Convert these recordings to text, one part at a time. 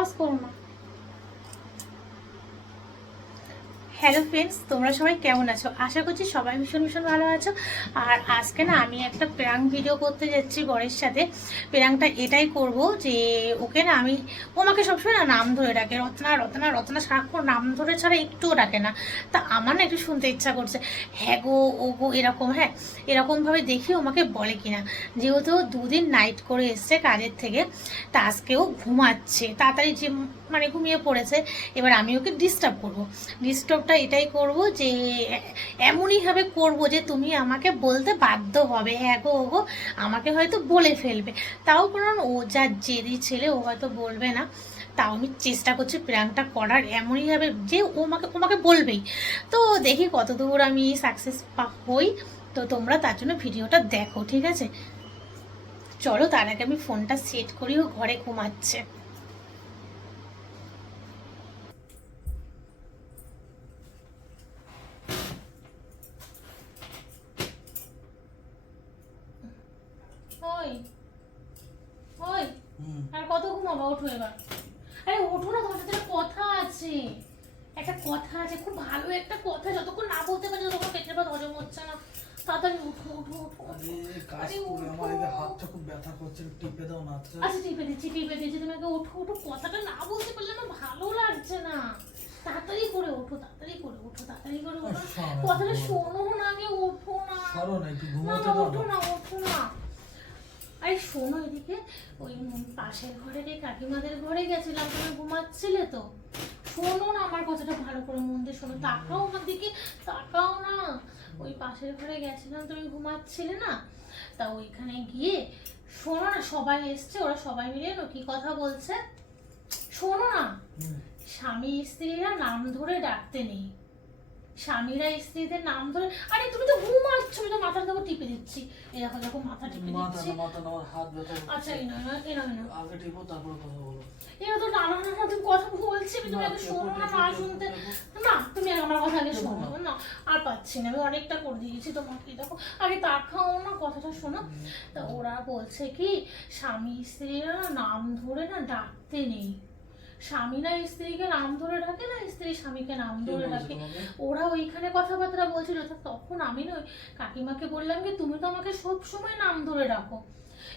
আওয়াজ করো hello friends তোমরা সবাই কেমন আছো? আশা করছি সবাই ভীষণ ভীষণ ভালো আছো। আর আজকে না আমি একটা প্রাং ভিডিও করতে যাচ্ছি বরের সাথে। প্রাংটা এটাই করব যে ওকে না আমি, ও আমাকে সবসময় না নাম ধরে ডাকে, রত্না রত্না রত্না সারাক্ষণ নাম ধরে ছাড়া একটুও ডাকে না। তা আমার না একটু শুনতে ইচ্ছা করছে হ্যাঁ গো, ও গো, এরকম হ্যাঁ এরকমভাবে দেখি ও আমাকে বলে কিনা? যেহেতু দুদিন নাইট করে এসছে কাজের থেকে, তা আজকেও ঘুমাচ্ছে। তাড়াতাড়ি যে মানে ঘুমিয়ে পড়েছে, এবার আমি ওকে ডিস্টার্ব করব। ডিস্টার্বটা এটাই করব যে এমনইভাবে করব যে তুমি আমাকে বলতে বাধ্য হবে। হ্যাঁ গো ও গো আমাকে হয়তো বলে ফেলবে। তাও কারণ ও যা জেদি ছেলে, ও হয়তো বলবে না। তাও আমি চেষ্টা করছি প্র্যাঙ্কটা করার এমনইভাবে যে ও আমাকে ও আমাকে বলবেই। তো দেখি কতদূর আমি সাকসেস হই। তো তোমরা তার জন্য ভিডিওটা দেখো, ঠিক আছে? চলো, তার আগে আমি ফোনটা সেট করি, ও ঘরে ঘুমাচ্ছে। ওই ওই আর কত ঘুমাবো? ওঠো এবার। আরে ওঠো না তোমার সাথে একটা কথা আছে। একটা কথা আছে খুব ভালো একটা কথা। যতক্ষণ না বলতে পারছি ততক্ষণ পেটের পর হজম হচ্ছে না। তাড়াতাড়ি উঠো উঠো উঠো আরে কাজ আরে করে ওঠো। আমার এদিকে হাতটা খুব ব্যথা করছে টিপে দাও না আচ্ছা। টিপে দিচ্ছি টিপে দিচ্ছি। তুমি আগে ওঠো ওঠো। কথাটা না বলতে পারলে না ভালো লাগছে না। তাড়াতাড়ি করে ওঠো তাড়াতাড়ি করে ওঠো তাড়াতাড়ি করে ওঠো। কথাটা শোনো। না আগে ওঠো না। সরো না একটু ঘুমোতে দাও ওঠো না ওঠো না। আরে শোনো এদিকে ওই পাশের ঘরের এই কাকিমাদের ঘরে গেছিলাম তুমি ঘুমাচ্ছিলে তো? শোনো না আমার কথাটা ভালো করে মন দিয়ে শোনো তাকাও আমার দিকে তাকাও না। ওই পাশের ঘরে গেছিলাম তুমি ঘুমাচ্ছিলে না? তা ওইখানে গিয়ে শোনো না সবাই এসছে ওরা সবাই মিলে কি কথা বলছে? শোনো না। স্বামী স্ত্রীরা নাম ধরে ডাকতে নেই। স্বামীরা স্ত্রীদের নাম ধরে আরে তুমি তো ঘুমাচ্ছ আমি তো মাথার দেবো টিপে দিচ্ছি। এরকম দেখো দেখো মাথা টিপে দিচ্ছি। না মাথা না আমার হাত ব্যথা আচ্ছা এই নয় এই নয় আগে টিপো তারপর কথা বলো। এবার তো নানা নানা তুমি কথা বলছি আমি তুমি না, আগে টেপো, শোনো না না শুনতে। না তুমি আমার কথা আগে শোনো না। না আর পাচ্ছি না আমি অনেকটা করে দিয়েছি তোমাকে দেখো। আগে তাকাও না কথাটা শোনো। তা ওরা বলছে কি স্বামী স্ত্রীরা নাম ধরে না ডাকতে নেই। স্বামী না স্ত্রীকে নাম ধরে ডাকে না স্ত্রী স্বামীকে নাম ধরে ডাকে? ওরা ওইখানে কথাবার্তা বলছিল তখন আমি না কাকিমাকে বললাম যে তুমি তো আমাকে সব সময় নাম ধরে ডাকো।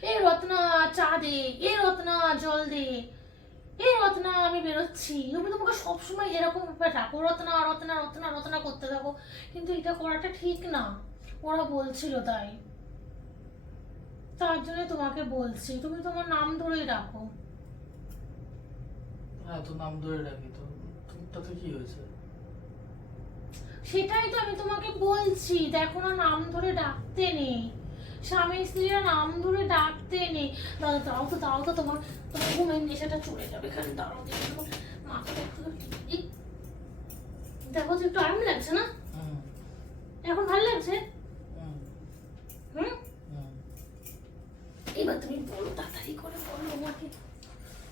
এ রত্না চা দে এ রত্না জল দে এ রত্না আমি বেরোচ্ছি। তুমি তোমাকে সবসময় এরকম ডাকো রত্না রত্না রত্না রত্না করতে থাকো। কিন্তু এটা করাটা ঠিক না। ওরা বলছিল তাই। তার জন্য তোমাকে বলছি তুমি তোমার নাম ধরেই ডাকো। হ্যাঁ তো নাম ধরে ডাকি তো তাতে কি হয়েছে? সেটাই তো আমি তোমাকে বলছি দেখো না নাম ধরে ডাকতে নেই। স্বামী স্ত্রীরা নাম ধরে ডাকতে নেই। দাদা দাও তো দাও তো তোমার তোমার ঘুমের নেশাটা চলে যাবে এখানে দাঁড়াও দেখো মাথাটা একটু দেখো তো একটু আরাম লাগছে না? এখন ভালো লাগছে? হুম। এবার তুমি বলো তাড়াতাড়ি করে বলো আমাকে।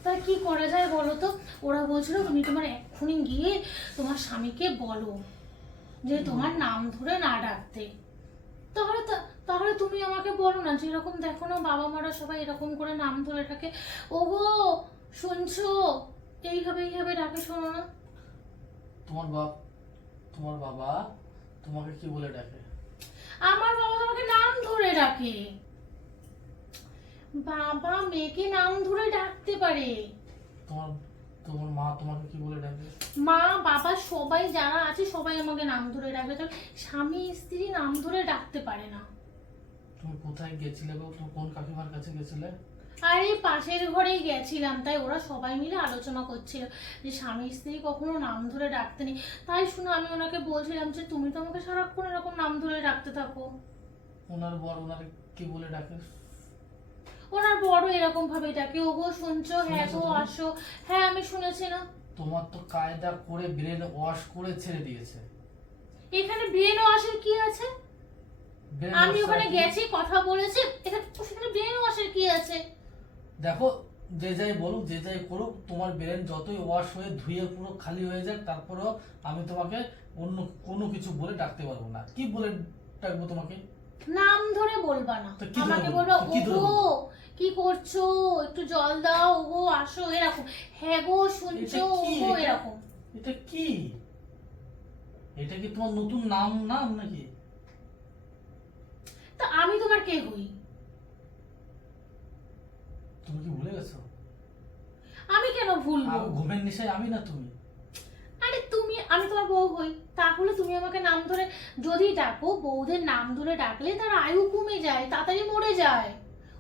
তা কি করা যায় বলো তো? ওরা বলছিল তুমি তোমার এক্ষুনি গিয়ে তোমার স্বামীকে বলো যে তোমার নাম ধরে না ডাকতে। তাহলে তাহলে তুমি আমাকে বলো না যেরকম দেখো না বাবা মারা সবাই এরকম করে নাম ধরে ডাকে ওগো শুনছো? এইভাবে এইভাবে ডাকে শোনো না। তোমার বাপ তোমার বাবা তোমাকে কি বলে ডাকে? আমার বাবা তোমাকে নাম ধরে ডাকে। বাবা মেয়েকে নাম ধরে ডাকতে পারে। তোমার তোমার মা তোমাকে কি বলে ডাকে? মা বাবা সবাই যারা আছে সবাই আমাকে নাম ধরে ডাকবে তবে স্বামী স্ত্রী নাম ধরে ডাকতে পারে না। তুমি কোথায় গেছিলে গো? তুমি কোন কাকিমার কাছে গেছিলে? আর পাশের ঘরেই গেছিলাম। তাই ওরা সবাই মিলে আলোচনা করছিল যে স্বামী স্ত্রী কখনো নাম ধরে ডাকতে নেই। তাই শুনে আমি ওনাকে বলছিলাম যে তুমি তো আমাকে সারাক্ষণ এরকম নাম ধরে ডাকতে থাকো। ওনার বর ওনার কি বলে ডাকে? ওনার বড় এরকম ভাবে ডাকে ওগো শুনছো? হ্যাঁ গো আসো। হ্যাঁ আমি শুনেছি না। তোমার তো কায়দা করে ব্রেন ওয়াশ করে ছেড়ে দিয়েছে। এখানে ব্রেন ওয়াশের কি আছে? আমি ওখানে গেছি কথা বলেছি এখানে সেখানে ব্রেন ওয়াশের কি আছে? দেখো যে যাই বলুক যে যাই করুক তোমার ব্রেন যতই ওয়াশ হয়ে ধুয়ে পুরো খালি হয়ে যাক তারপরেও আমি তোমাকে অন্য কোনো কিছু বলে ডাকতে পারব না। কি বলে ডাকবো তোমাকে? নাম ধরে বলবা না। আমাকে বলব? ওগো কি করছ? একটু জল দাও ও গো আসো এরকম। হ্যাঁ গো শুনছো? এটা ও কি? গো এটা- এরকম। এটা কি? এটা কি তোমার নতুন নাম নাম নাকি? তা আমি তোমার কে হই? তুমি কি ভুলে গেছো? আমি কেন ভুলবো? ঘুমের নেশায় আমি না তুমি? আরে তুমি আমি তোমার বউ হই। তাহলে তুমি আমাকে নাম ধরে যদি ডাকো বউদের নাম ধরে ডাকলে তার আয়ু কমে যায় তাড়াতাড়ি মরে যায়।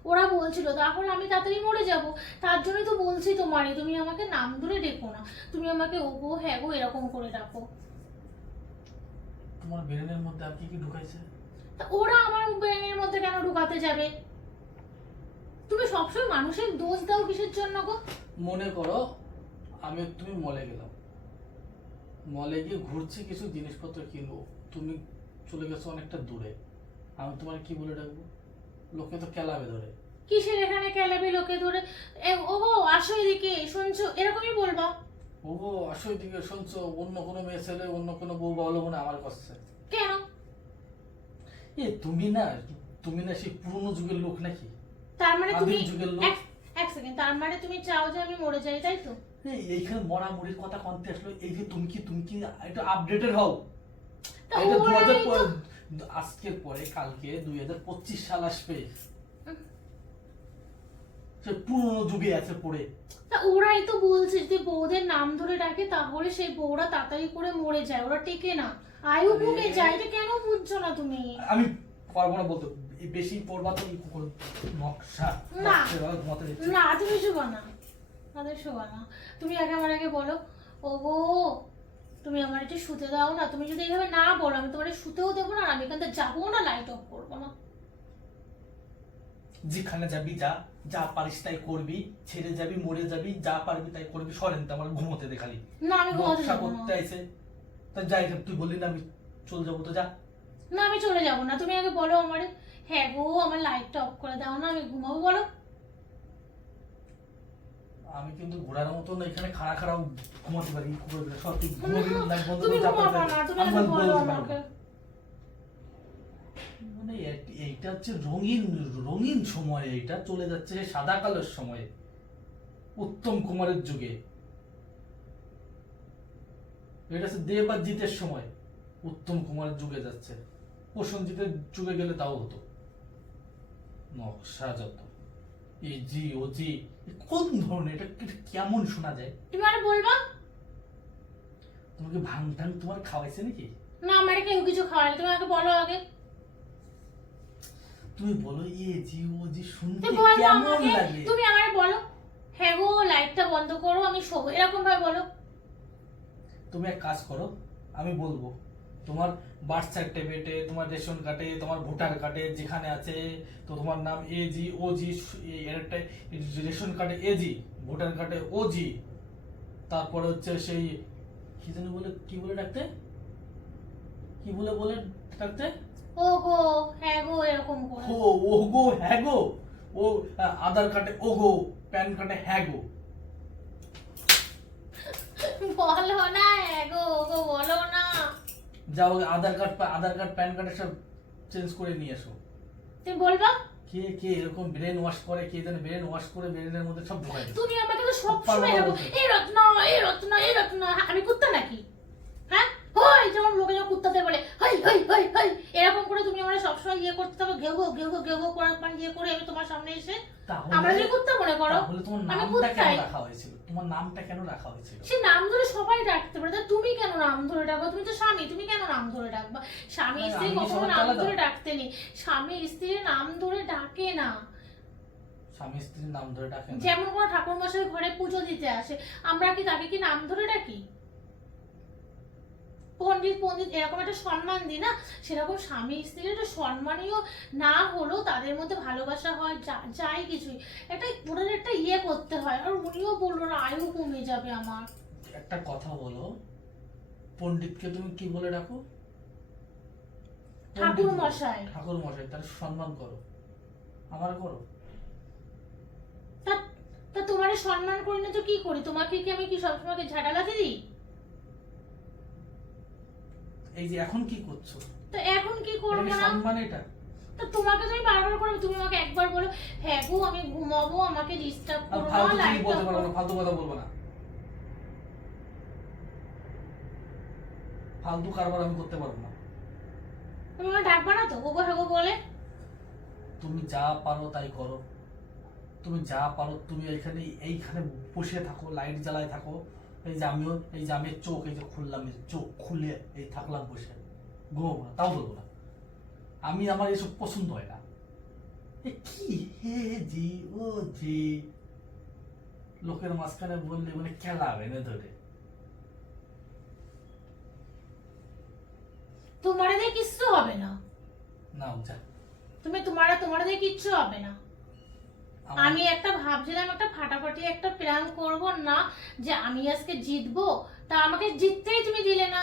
ওরা বলছিল তাহলে আমি তাড়াতাড়ি মরে যাব। তার জন্যই তো বলছি তোমারই তুমি আমাকে নাম ধরে ডেকো না। তুমি আমাকে ও গো হ্যাঁ গো এরকম করে ডাকো। তোমার ব্রেনের মধ্যে আর কি কি ঢুকাইছে? তা ওরা আমার ব্রেনের মধ্যে কেন ঢুকাতে যাবে? তুমি সবসময় মানুষের দোষ দাও কিসের জন্য গো? মনে করো আমি তুমি মলে গেলাম। মলে গিয়ে ঘুরছি কিছু জিনিসপত্র কিনবো। তুমি চলে গেছো অনেকটা দূরে। আমি তোমার কি বলে ডাকবো? লোকে তো কেলাবে ধরে। কিসের এখানে কেলাবি লোকে ধরে? আসো এদিকে শুনছো? এরকমই বলবা। ও আসো এদিকে শুনছো? অন্য কোনো মেয়ে ছেলে অন্য কোনো বউ মনে আমার কাছে। কেন? এ তুমি না তুমি না সেই পুরনো যুগের লোক নাকি? তার মানে তুমি যুগের লোক? এক সেকেন্ড তার মানে তুমি চাও যে আমি মরে যাই তাই তো? এইখানে মরা মুড়ির কথা কনতে আসলো এই যে তুমি কি তুমি কি একটু আপডেটেড হও। এটা দু হাজার আজকের পরে কালকে দুই হাজার পঁচিশ সাল আসবে। সে পুরনো যুগে আছে পড়ে। তা ওরাই তো বলছে বউদের নাম ধরে ডাকে তাহলে সেই বউরা তাড়াতাড়ি করে মরে যায় ওরা টেকে না। আয়ু। কমে যায় এটা কেন বুঝছ না তুমি? আমি পারব না বলতে বেশি পড়বা তো নকশা না। না তুমি শোবা না। তাদের শোবা না। তুমি আগে আমার আগে বলো। ও গো তুমি আমার একটু শুতে দাও না। তুমি যদি এইভাবে না বলো আমি তোমার শুতেও দেবো না আমি এখান থেকে যাব না লাইট অফ করব না। যেখানে যাবি যা যা পারিস তাই করবি। ছেড়ে যাবি মরে যাবি যা পারবি তাই করবি। সরেন তো আমার ঘুমোতে দেখালি। না আমি ঘুমাতে যাব করতে আইছে। তা যাই তুই বললি না আমি চল যাব তো যা। না আমি চলে যাব না। তুমি আগে বলো আমারে। হ্যাঁ গো আমার লাইটটা অফ করে দাও না আমি ঘুমাবো বলো। আমি কিন্তু ঘোড়ার মতন এখানে খাড়া খাড়া ঘুমাতে পারি কি করবে সব তুই না, ঘুমাবি লাইট বন্ধ তুমি করে যা ঘুমাবো পারবি। না তুমি আমি বলতে পারব। মানে এইটা হচ্ছে রঙিন রঙিন সময় এইটা চলে যাচ্ছে সাদা কালোর সময়ে উত্তম কুমারের যুগে। এটা হচ্ছে দেব আর জিতের সময় উত্তম কুমারের যুগে যাচ্ছে। প্রসেনজিতের যুগে গেলে তাও হতো। নকশা যত। জি ও জি কোন ধরনের এটা কেমন শোনা যায়? তুমি আরে বলবা। তোমাকে ভাং টাং তোমার খাওয়াইছে নাকি? না আমার কেউ কিছু তুমি আগে বলো আগে। তুমি বলো এ জি ও জি শুনতে তুমি কেমন আমাকে লাগে? তুমি আমারে বলো। হ্যাঁ গো লাইটটা বন্ধ করো আমি শোবো এরকম ভাবে বলো। তুমি এক কাজ করো আমি বলব। তোমার বার্থ সার্টিফিকেটে তোমার রেশন কার্ডে তোমার ভোটার কার্ডে যেখানে আছে তো তোমার নাম এ জি ও জি একটা রেশন কার্ডে এ জি ভোটার কার্ডে ও জি তারপরে হচ্ছে সেই কি জানি বলে কি বলে ডাকতে? কি বলে বলে ডাকতে? ও গো হ্যাঁ গো এরকম করে। ও ও গো হ্যাঁ গো ও আধার কার্ডে ও গো প্যান কার্ডে হ্যাঁ গো বলো না হ্যাঁ গো ও গো বলো না। যাও Aadhaar card Aadhaar card pan কার্ডে সব চেঞ্জ করে নিয়ে এসো তুমি বলবা কে কে এরকম ব্রেন ওয়াশ করে কে জানে ব্রেন ওয়াশ করে ব্রেনের মধ্যে সব ঢোকায়। তুমি আমাকে তো সব সময় এরকম, এই রত্ন এই রত্ন এই রত্ন হ্যাঁ, আমি কুত্তা নাকি হ্যাঁ হই যেমন লোকে যখন কুত্তাতে বলে হই হই হই হই এরকম করে তুমি আমার সবসময় ইয়ে করতে থাকো ঘেউ ঘেউ ঘেউ ঘেউ করে মানে ইয়ে করে আমি তোমার সামনে এসে আমরা যদি কুত্তা মনে করো আমি কুত্তাই। রাখা হয়েছিল তোমার নামটা কেন রাখা হয়েছিল? সে নাম ধরে সবাই ডাকতে পারে। তা তুমি কেন নাম ধরে ডাকবা তুমি তো স্বামী তুমি কেন নাম ধরে ডাকবা? স্বামী স্ত্রী কখনো নাম ধরে ডাকতে নেই। স্বামী স্ত্রীর নাম ধরে ডাকে না। স্বামী স্ত্রীর নাম ধরে ডাকে না। যেমন কোনো ঠাকুর মশাই ঘরে পুজো দিতে আসে আমরা কি তাকে কি নাম ধরে ডাকি? পণ্ডিত পণ্ডিত এরকম একটা সম্মান দিই না সেরকম স্বামী স্ত্রীর একটা সম্মানীয় না হলেও তাদের মধ্যে ভালোবাসা হয় যা- যাই কিছুই। একটা ওদের একটা ইয়ে করতে হয় আর উনিও বলল না আয়ু কমে যাবে আমার। একটা কথা বলো পণ্ডিতকে তুমি কি বলে ডাকো? ঠাকুর মশাই ঠাকুর মশাই তার সম্মান করো। আমার করো। তা তা তোমার সম্মান করি না তো কি করি? তোমাকে কি আমি কি সবসময় ঝাঁটা লাথি দিই? এই যে এখন কি করছ? তো এখন কি করব না? সম্মান এটা? তো তোমাকে তো আমি বারবার করে তুমি আমাকে একবার বলো হ্যাঁ গো আমি ঘুমাবো আমাকে ডিস্টার্ব করো না ফালতু তুমি বলতে পারব না ফালতু কথা বলব না। ফালতু কারবার আমি করতে পারব না। তুমি আমার ডাকবা না তো? গোগো হ্যাগো বলে। তুমি যা পারো তাই করো। তুমি যা পারো তুমি এইখানে এইখানে বসে থাকো লাইট জ্বালায় থাকো। এই যে আমিও এই যে আমি চোখ এই যে খুললাম এই চোখ খুলে এই থাকলাম বসে। ঘুমাবো না তাও বলব না। আমি আমার এসব পছন্দ হয় না। কি হে জি ও জি। লোকের মাঝখানে বললে মানে খেলা এনে ধরে। তোমার দিয়ে কিচ্ছু হবে না। না যা। তুমি তোমার তোমার দিয়ে কিচ্ছু হবে না। আমি একটা ভাবছিলাম একটা ফাটাফাটি একটা প্ল্যান করব না যে আমি আজকে জিতবো তা আমাকে জিততেই তুমি দিলে না।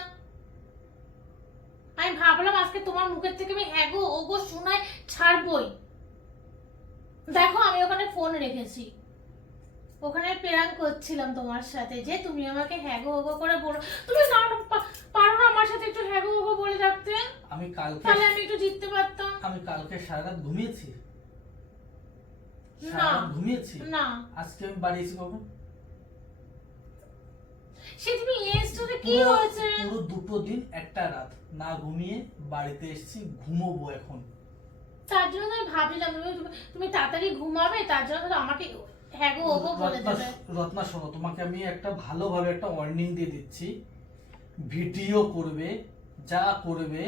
আমি ভাবলাম আজকে তোমার মুখের থেকে আমি হ্যাগো ওগো শোনায় ছাড়বই। দেখো আমি ওখানে ফোন রেখেছি। ওখানে প্রেরণ করছিলাম তোমার সাথে যে তুমি আমাকে হ্যাগো ওগো করে বলো। তুমি না পারো না আমার সাথে একটু হ্যাগো ওগো বলে রাখতে আমি কালকে তাহলে আমি একটু জিততে পারতাম। আমি কালকে সারা রাত ঘুমিয়েছি। না। ঘুমিয়েছি। না। আজকে আমি বাড়ি এসে কখন? সে তুমি এসটোতে কি হয়েছে? পুরো দুটো দিন একটা রাত। না ঘুমিয়ে বাড়িতে এসেছি ঘুমোবো এখন। তার জন্য আমি ভাবছিলাম তুমি তাড়াতাড়ি ঘুমাবে তার জন্য আমাকে ওগো বলে দেবে। রত্না শোনো তোমাকে আমি একটা ভালোভাবে একটা ওয়ার্নিং দিয়ে দিচ্ছি। ভিডিও করবে যা করবে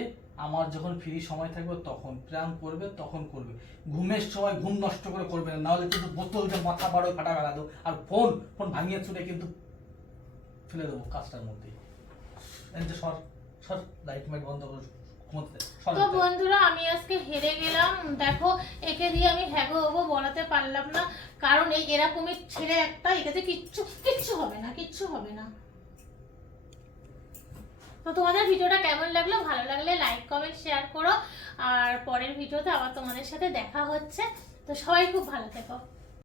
আমার যখন ফ্রি সময় থাকবে তখন প্ল্যান করবে তখন করবে। ঘুমের সময় ঘুম নষ্ট করে করবে না নাহলে কিন্তু বোতল যে মাথা বাড়ো ফাটা ফেলা দেবো। আর ফোন ফোন ভাঙিয়ে ছুটে কিন্তু ফেলে দেবো কাজটার মধ্যেই। সর সর লাইট মাইট বন্ধ করে তো বন্ধুরা আমি আজকে হেরে গেলাম। দেখো একে দিয়ে আমি হ্যাগো ওগো বলাতে পারলাম না। কারণ এই এরকমই ছেলে একটা এটাতে কিচ্ছু কিচ্ছু হবে না কিচ্ছু হবে না। তো তোমাদের ভিডিওটা কেমন লাগল? ভালো লাগলে লাইক কমেন্ট শেয়ার করো। আর পরের ভিডিওতে আবার তোমাদের সাথে দেখা হচ্ছে। তো সবাই খুব ভালো থেকো।